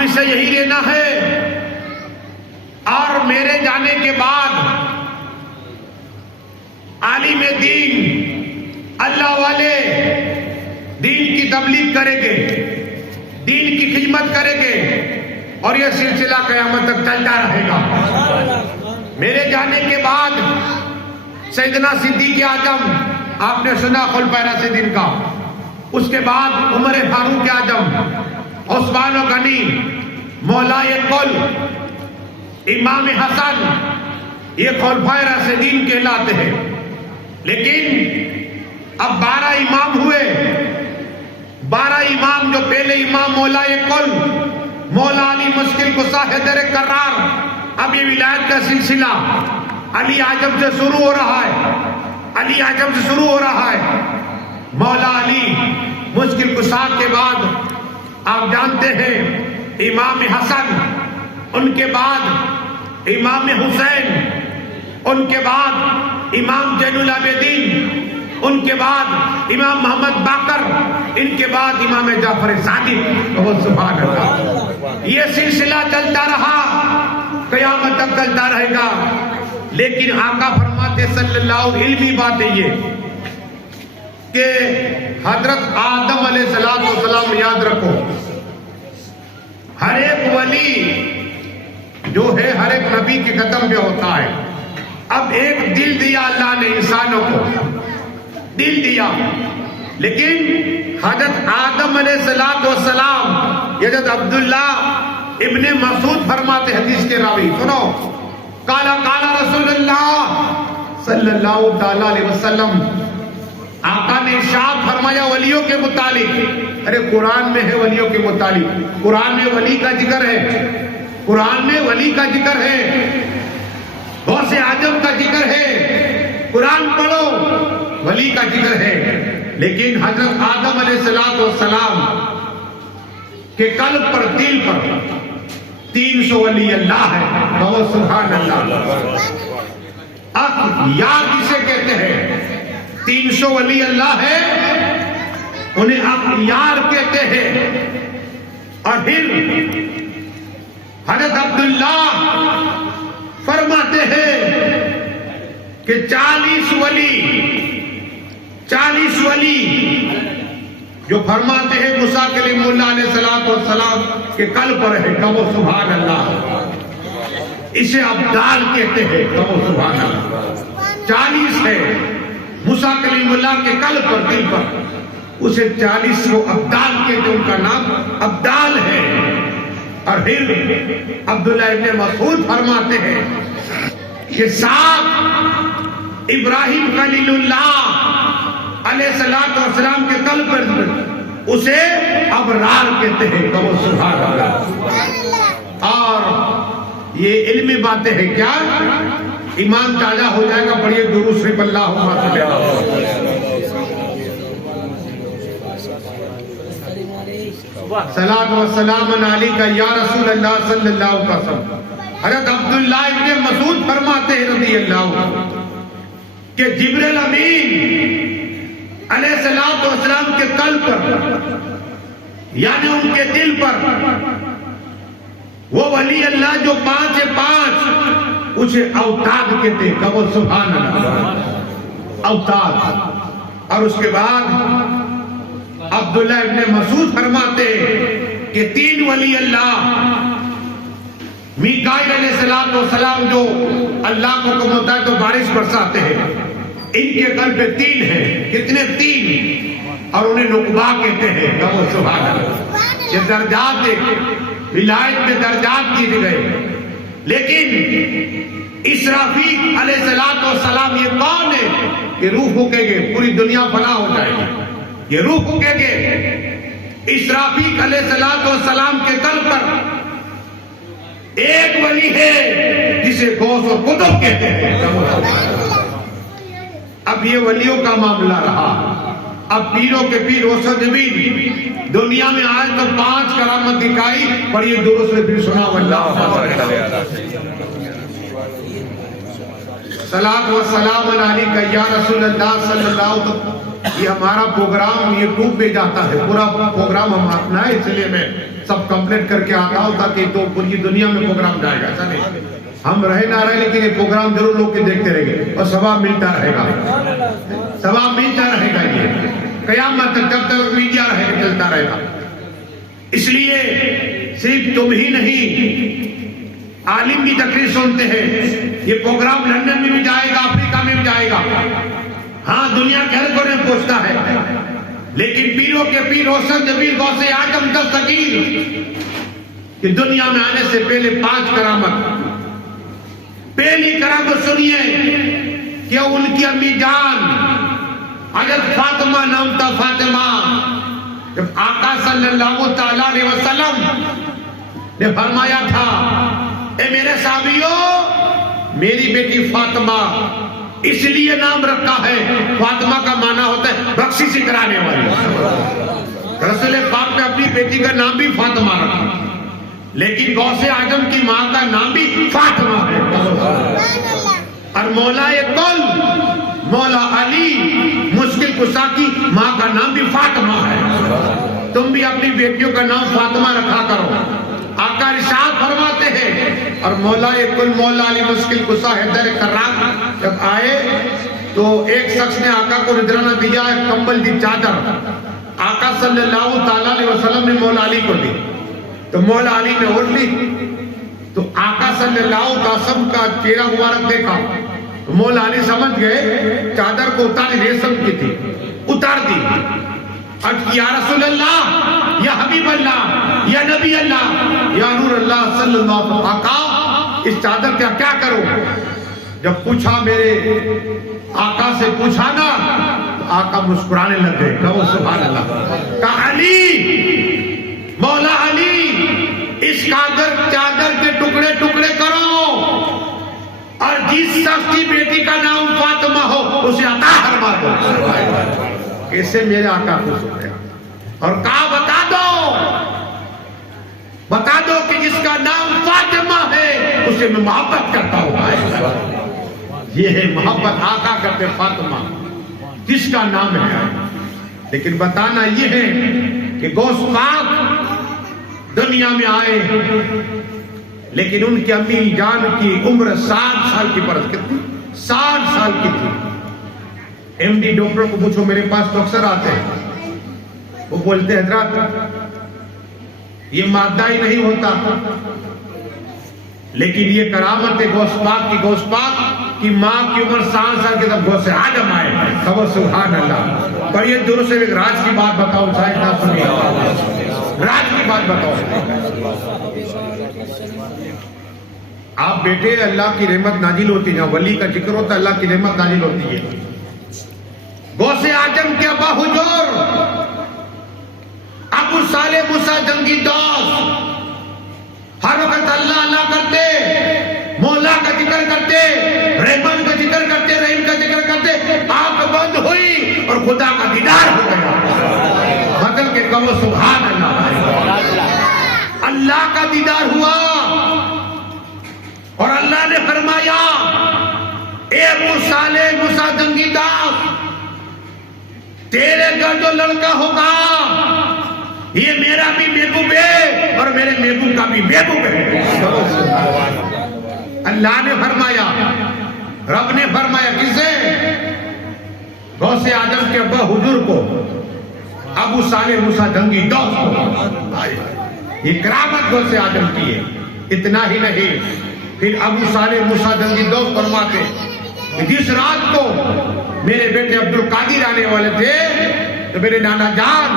اب اسے یہی لینا ہے، اور میرے جانے کے بعد عالم دین، اللہ والے دین کی تبلیغ کریں گے، دین کی خدمت کریں گے، اور یہ سلسلہ قیامت تک چلتا رہے گا۔ میرے جانے کے بعد سیدنا صدیق اعظم، آپ نے سنا خلفائے راشدین کا، اس کے بعد عمر فاروق اعظم، عثمان غنی، مولائے کل، امام حسن، یہ خلفائے راشدین کہلاتے ہیں۔ لیکن اب 12 امام ہوئے، 12 امام، جو پہلے امام مولائے کل مولا علی مشکل کشا حیدر کرار، اب یہ ولایت کا سلسلہ علی اعظم سے شروع ہو رہا ہے، علی اعظم سے شروع ہو رہا ہے۔ مولا علی مشکل کشا کے بعد آپ جانتے ہیں امام حسن، ان کے بعد امام حسین، ان کے بعد امام زین العابدین، ان کے بعد امام محمد باقر، ان کے بعد امام جعفر صادق۔ سبحان اللہ، یہ سلسلہ چلتا رہا، قیامت تک چلتا رہے گا۔ لیکن آقا فرماتے صلی اللہ علیہ وسلم، علمی بات ہے یہ کہ حضرت آدم علیہ السلام یاد رکھو، ہر ایک ولی جو ہے ہر ایک نبی کے ختم پہ ہوتا ہے۔ اب ایک دل دیا اللہ نے انسانوں کو، دل دیا، لیکن حضرت آدم علیہ السلام، حضرت عبداللہ ابن مسعود فرماتے حدیث کے راوی، سنو، قال رسول اللہ صلی اللہ تعالی علیہ وسلم، آقا نے ارشاد فرمایا ولیوں کے متعلق، ارے قرآن میں ہے ولیوں کے متعلق، قرآن میں ولی کا ذکر ہے، قرآن میں ولی کا ذکر ہے، غوث اعظم کا ذکر ہے، قرآن پڑھو، ولی کا ذکر ہے۔ لیکن حضرت آدم علیہ السلام کے قلب پر، دل پر 300 ولی اللہ ہے، کہو سبحان اللہ۔ اخیار کسے کہتے ہیں؟ 300 ولی اللہ ہے، انہیں اخیار کہتے ہیں۔ اور پھر حضرت عبداللہ فرماتے ہیں کہ 40 ولی جو فرماتے ہیں موسیٰ کلیم اللہ علیہ السلام کے قلب پر ہے، کہو سبحان اللہ، اسے ابدال کہتے ہیں، کہو سبحان اللہ۔ 40 ہے موسیٰ کلیم اللہ کے قلب پر، دل پر، اسے 40 وہ ابدال کہتے ہیں، ان کا نام ابدال ہے۔ اور پھر عبداللہ ابن مسعود فرماتے ہیں کہ 7 ابراہیم خلیل اللہ علیہ السلام کے قلب پر، اسے ابرار کہتے ہیں، کہو سبحان اللہ۔ اور یہ علمی باتیں ہیں، کیا ایمان تازہ ہو جائے گا؟ پڑھیے درود شریف، اللہم صلی اللہ علیہ وسلم، صلاۃ و سلام علیکہ یا رسول اللہ صلی اللہ علیہ وسلم۔ حضرت عبداللہ ابن مسعود فرماتے ہیں رضی اللہ عنہ کہ جبریل امین علیہ السلام کے قلب پر، یعنی ان کے دل پر، وہ ولی اللہ جو 5 سے 5، اسے اوتاد کہتے ہیں، کہو سبحان اللہ، اوتاد۔ اور اس کے بعد عبداللہ ابن مسعود فرماتے کہ 3 ولی اللہ، میکائیل علیہ السلام جو اللہ کو حکم ہوتا ہے تو بارش برساتے ہیں، ان کے قلب پہ 3 ہیں، کتنے؟ 3، اور انہیں نقبہ کہتے ہیں، کہو سبحان اللہ۔ یہ درجات ولایت میں درجات دیے گئے۔ لیکن اسرافیل علیہ السلام یہ کون ہے؟ یہ روح پھونکیں گے، پوری دنیا فنا ہو جائے گی، یہ روح پھونکیں گے۔ اسرافیل علیہ السلام کے قلب پر ایک ولی ہے جسے غوث و قطب کہتے ہیں۔ اب یہ ولیوں کا معاملہ رہا۔ اب پیروں کے پیر وسط زمین دنیا میں آج تو 5 کرامت دکھائی، پر یہ درود سے پھر سنا واللہ صلاۃ و سلام علیکہ یا رسول اللہ صلی اللہ علیہ وسلم۔ یہ ہمارا پروگرام یوٹیوب پہ جاتا ہے، پورا پروگرام ہم اپنا ہے، اس لیے میں سب کمپلیٹ کر کے آتا ہوں تاکہ تو پوری دنیا میں پروگرام جائے گا. ایسا نہیں ہم رہے نہ رہے لیکن یہ پروگرام ضرور لوگ کے دیکھتے رہیں گے اور ثواب ملتا رہے گا، ثواب ملتا رہے گا. یہ قیامت تک جب تک میڈیا رہے گا چلتا رہے گا. اس لیے صرف تم ہی نہیں عالم کی تقریر سنتے ہیں، یہ پروگرام لندن میں بھی جائے گا، افریقہ میں بھی جائے گا، ہاں دنیا کے ہر کونے میں پہنچتا ہے. لیکن پیروں کے پیر روشن جبیر غوث اعظم دستگیر کہ دنیا میں آنے سے پہلے 5 کرامت. پہلی کرامت سنیے کہ ان کی امی جان حضرت فاطمہ نام تھا فاطمہ. جب آقا صلی اللہ تعالی علیہ وسلم نے فرمایا تھا اے میرے صحابیوں میری بیٹی فاطمہ، اس لیے نام رکھا ہے، فاطمہ کا معنی ہوتا ہے بخشش کرانے والی. رسول پاک نے اپنی بیٹی کا نام بھی فاطمہ رکھا، لیکن غوث اعظم کی ماں کا نام بھی فاطمہ ہے. اور مولا کل مولا علی مشکل کشا کی ماں کا نام بھی فاطمہ ہے. تم بھی اپنی بیٹیوں کا نام فاطمہ رکھا کرو. آقا ارشاد فرماتے ہیں اور مولا کل مولا علی مشکل کشا حیدر کرار جب آئے تو ایک شخص نے آقا کو نذرانہ دیا، ایک کمبل دی چادر. آقا صلی اللہ تعالی علیہ وسلم نے مولا علی کو دی تو مولا علی نے اوڑھ لی. تو آقا صلی اللہ علیہ وسلم کا چہرہ مبارک دیکھا تو مولا علی سمجھ گئے چادر کو اتاری، ریشم کی تھی، اتار دی. یا رسول اللہ، یا حبیب اللہ، یا نبی اللہ، یا نور اللہ صلی اللہ علیہ وسلم، آقا اس چادر کا کیا کروں؟ جب پوچھا میرے آقا سے پوچھا نا تو آقا مسکرانے لگ گئے. کہو سبحان اللہ. کہا علی، مولا علی اس چادر کے ٹکڑے ٹکڑے کرو اور جس شخص کی بیٹی کا نام فاطمہ ہو اسے عطا فرما دو. کیسے میرے آقا کو سن رہے اور کہا بتا دو کہ جس کا نام فاطمہ ہے اسے میں محبت کرتا ہوں. یہ ہے محبت، آقا کرتے فاطمہ جس کا نام ہے. لیکن بتانا یہ ہے کہ غوث پاک دنیا میں آئے لیکن ان کی امی جان کی عمر 60 سال کی برس کتنی 60 سال کی تھی. ایم ڈی ڈاکٹر کو پوچھو، میرے پاس تو اکثر آتے ہیں، وہ بولتے ہیں حضرات یہ مادہ ہی نہیں ہوتا، لیکن یہ کرامت ہے غوث پاک کی. غوث پاک کی ماں کی عمر 60 سال کے تب غوث اعظم آئے. خبر سبحان اللہ. پر یہ دونوں سے ایک راز کی بات بتاؤ، شاید نہ سنیے، راز کی بات بتاؤ. آپ بیٹے اللہ کی رحمت نازل ہوتی ہے، ولی کا ذکر ہوتا ہے اللہ کی رحمت نازل ہوتی ہے. غوث اعظم کے ابا حجور ابو صالح موسیٰ جنگی دوست ہر وقت اللہ اللہ کرتے، مولا کا ذکر کرتے، رحمان کا ذکر کرتے، رحیم کا ذکر کرتے. آنکھ بند ہوئی اور خدا کا دیدار ہو گیا. بدل کے کہو سبحان اللہ. اللہ کا دیدار ہوا اور اللہ نے فرمایا اے ابو صالح موسیٰ جنگی دوست، تیرے گھر جو لڑکا ہوگا یہ میرا بھی محبوب ہے اور میرے محبوب کا بھی محبوب ہے. اللہ نے فرمایا، رب نے فرمایا کسے؟ غوث اعظم کے ابا حضور کو، ابو صالح موسیٰ جنگی دوست کو. یہ کرامت غوث اعظم کی ہے. اتنا ہی نہیں، پھر ابو صالح موسیٰ جنگی دوست فرماتے جس رات کو میرے بیٹے عبد القادر آنے والے تھے تو میرے نانا جان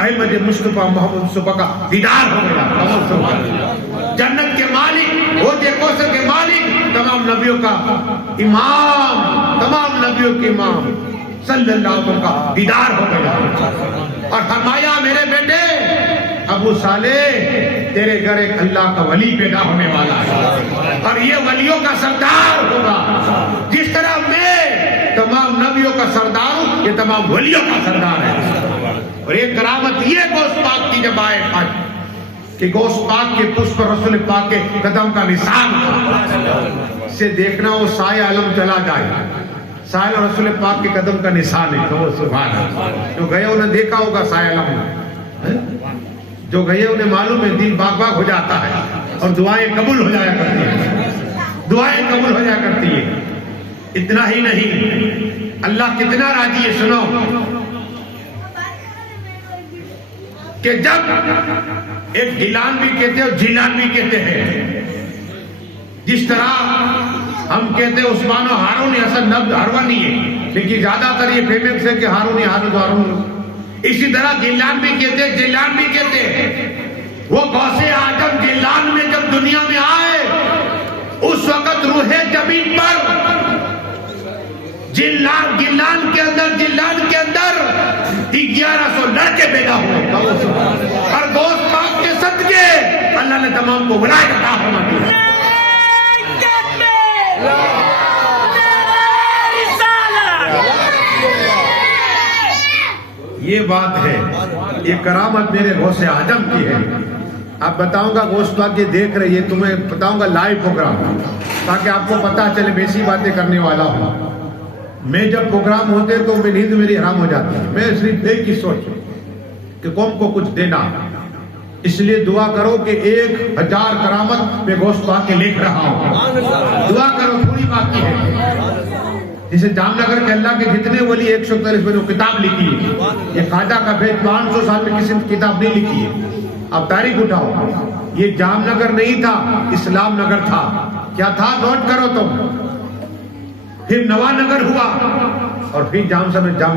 احمد مصطفیٰ محمد مصطفیٰ کا دیدار ہو گیا. جنت کے مالک، حوض کوثر کے مالک، تمام نبیوں کا امام، تمام نبیوں کے امام صلی اللہ علیہ وسلم کا دیدار ہو گیا. اور فرمایا میرے بیٹے ابو صالح تیرے گھر ایک اللہ کا ولی پیدا ہونے والا ہے اور یہ ولیوں کا سردار ہوگا. جس طرح میں تمام نبیوں کا سردار ہوں، یہ تمام ولیوں کا سردار ہے. اور ایک کرامت یہ غوث پاک کی جب آئے کہ غوث پاک کے پشت پر رسول پاک کے قدم کا نشان سے دیکھنا وہ سایہ علم چلا جائے. سائل اور رسول پاک کے قدم کا نشان ہے. تو سبحان اللہ. جو گئے انہیں دیکھا ہوگا سائل جو گئے انہیں معلوم ہے دل باغ باغ ہو جاتا ہے اور دعائیں قبول ہو جایا کرتی ہیں. دعائیں قبول ہو جایا کرتی ہے. اتنا ہی نہیں, اللہ کتنا راضی ہے سنو کہ جب ایک گیلان بھی کہتے ہیں اور جیلان بھی کہتے ہیں, جس طرح ہم کہتے ہیں عثمان و ہارون اصل لفظ ہروانی ہے لیکن زیادہ تر یہ فیمس ہے کہ ہارون. اسی طرح گیلان بھی کہتے ہیں, جیلان بھی کہتے ہیں. وہ غوث اعظم گیلان میں جب دنیا میں آئے اس وقت روح زمین پر گیلان کے اندر 1100 لڑکے پیدا ہوئے اور غوث پاک کے صدقے اللہ نے تمام کو ولایت عطا فرما دی. یہ بات ہے, یہ کرامت میرے غوث اعظم کی ہے. اب بتاؤں گا غوث پاک یہ دیکھ رہی ہے, تمہیں بتاؤں گا لائیو پروگرام تاکہ آپ کو پتا چلے بیسی باتیں کرنے والا ہوں. میں جب پروگرام ہوتے تو نیند میری حرام ہو جاتی ہے. میں صرف ایک ہی سوچ کہ قوم کو کچھ دینا, اس لیے دعا کرو کہ 1000 کرامت میں غوث پاک کے لکھ رہا ہوں. دعا کرو, تھوڑی باقی ہے. جسے جام نگر کے اللہ کے جتنے ولی 143 میں نے کتاب لکھی ہے, یہ خواجہ کا بیت 500 سال میں کسی نے کتاب نہیں لکھی ہے. اب تاریخ اٹھاؤ, یہ جام نگر نہیں تھا, اسلام نگر تھا. کیا تھا نوٹ کرو تم. پھر نوا نگر ہوا اور پھر جام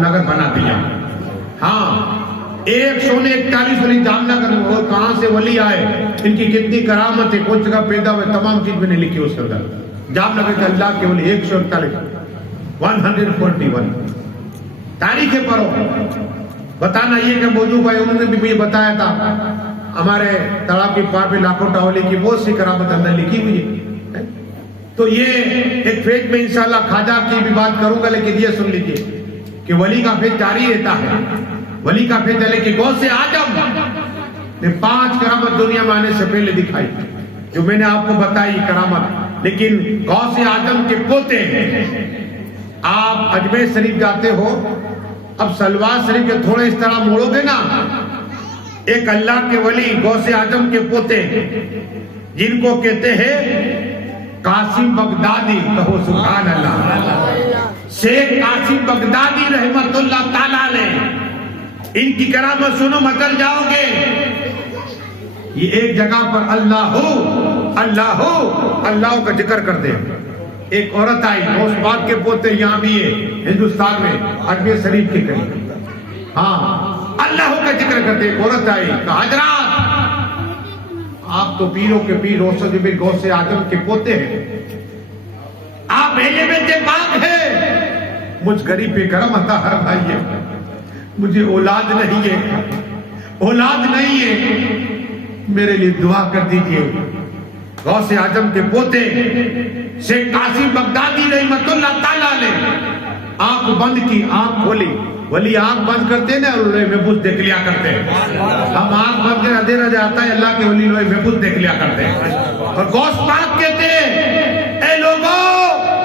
نگر بنا دیا. ہاں 141 ولی جام نگر میں, اور کہاں سے ولی آئے, ان کی کتنی کرامت ہے, کون جگہ پیدا ہوئے, تمام چیز میں نے لکھی اس کے اندر. جام نگر کے اللہ کے ولی 141 تاریخیں پڑھو. بتانا یہ کہ موضوع بھائی انہوں نے بھی مجھے بتایا تھا ہمارے تڑاب کی پار پہ لاکھوں ٹاولی کی بہت سی کرامت اندر لکھی ہوئی ہے. تو یہ ایک فیض میں انشاءاللہ خواجہ کی بھی بات کروں گا, لیکن یہ سن لیجیے کہ ولی کا فیض جاری رہتا ہے. ولی کا فیض ہے کہ غوث اعظم نے 5 کرامت دنیا میں آنے سے پہلے دکھائی جو میں نے آپ کو بتائی کرامت. لیکن غوث اعظم کے پوتے ہیں. آپ اجمیر شریف جاتے ہو, اب سلوار شریف کے تھوڑے اس طرح موڑو گے نا, ایک اللہ کے ولی غوث اعظم کے پوتے جن کو کہتے ہیں قاسم بغدادی, کہو سبحان اللہ, شیخ قاسم بغدادی رحمت اللہ تعالیٰ علیہ. ان کی کرامت سنو مچل جاؤ گے. یہ ایک جگہ پر اللہ کا ذکر کرتے ہیں. ایک عورت آئی, غوث پاک کے پوتے یہاں بھی ہے ہندوستان میں اجمیر شریف کے قریب, ہاں اللہ کا ذکر کرتے. ایک عورت آئی, کہا حضرات آپ تو پیروں کے پیر غوث اعظم کے پوتے ہیں, آپ اہل بیت پاک ہیں, مجھ غریب پہ کرم عطا فرمائیے. مجھے اولاد نہیں ہے, میرے لیے دعا کر دیجئے. غوث اعظم کے پوتے شیخ قاسم بغدادی رحمت اللہ تعالیٰ نے آنکھ بند کی, آنکھ کھولی. ولی آنکھ بند کرتے ہیں نا اور لوہے محفوظ دیکھ لیا کرتے ہیں. ہم آنکھ بند کر اندھیرا جاتا ہے, اللہ کے ولی لوہے محفوظ دیکھ لیا کرتے ہیں. اور غوث پاک کہتے ہیں اے لوگوں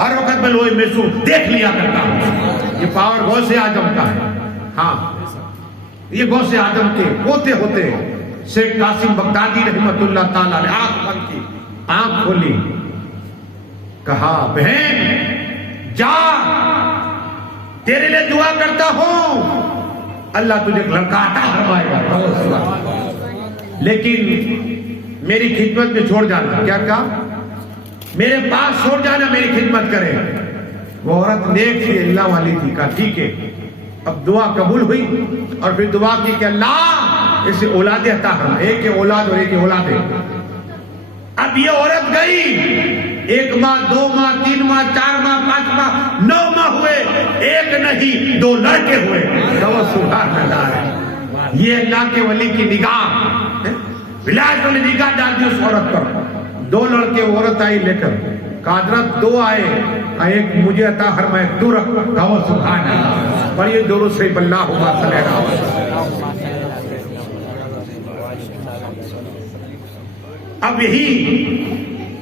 ہر وقت میں لوہے محفوظ دیکھ لیا کرتا ہوں. یہ پاور غوث اعظم کا ہے. ہاں یہ غوث اعظم کے پوتے ہوتے ہیں شیخ قاسم بغدادی رحمت اللہ تعالیٰ نے. آنکھ بند کی, آنکھ کھولی, کہا بہن جا تیرے لیے دعا کرتا ہوں, اللہ تجھے ایک لڑکا عطا فرمائے گا, لیکن میری خدمت میں چھوڑ جانا. کیا کہا؟ میرے پاس چھوڑ جانا, میری خدمت کرے. وہ عورت نیک تھی, اللہ والی تھی. کہا ٹھیک ہے. اب دعا قبول ہوئی اور پھر دعا کی کہ اللہ اسے اولاد عطا فرما. ایک اولاد اور ایک اولاد ہے. اب یہ عورت گئی, 1 ماہ 2 ماہ 3 ماہ 4 ماہ 5 ماہ 9 ماہ ہوئے, ایک نہیں 2 لڑکے ہوئے. سبحان اللہ. یہ اللہ کے ولی کی نگاہ, ولایت نے نگاہ ڈال دی اس عورت پر. 2 لڑکے, عورت آئی لے کر, کہا حضرت 2 آئے, ایک مجھے عطا فرمائے, تو رکھ. کہو سبحان اللہ. پڑھیے درود شریف, اللہم صلی علی محمد. اب یہی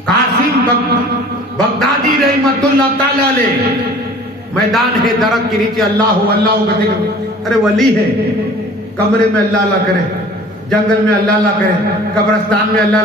قاسم بغدادی رحمت اللہ تعالیٰ علیہ میدان ہے درخت کے نیچے اللہ اللہ کا ذکر. ارے ولی ہے، کمرے میں اللہ اللہ کرے، جنگل میں اللہ اللہ کرے، قبرستان میں اللہ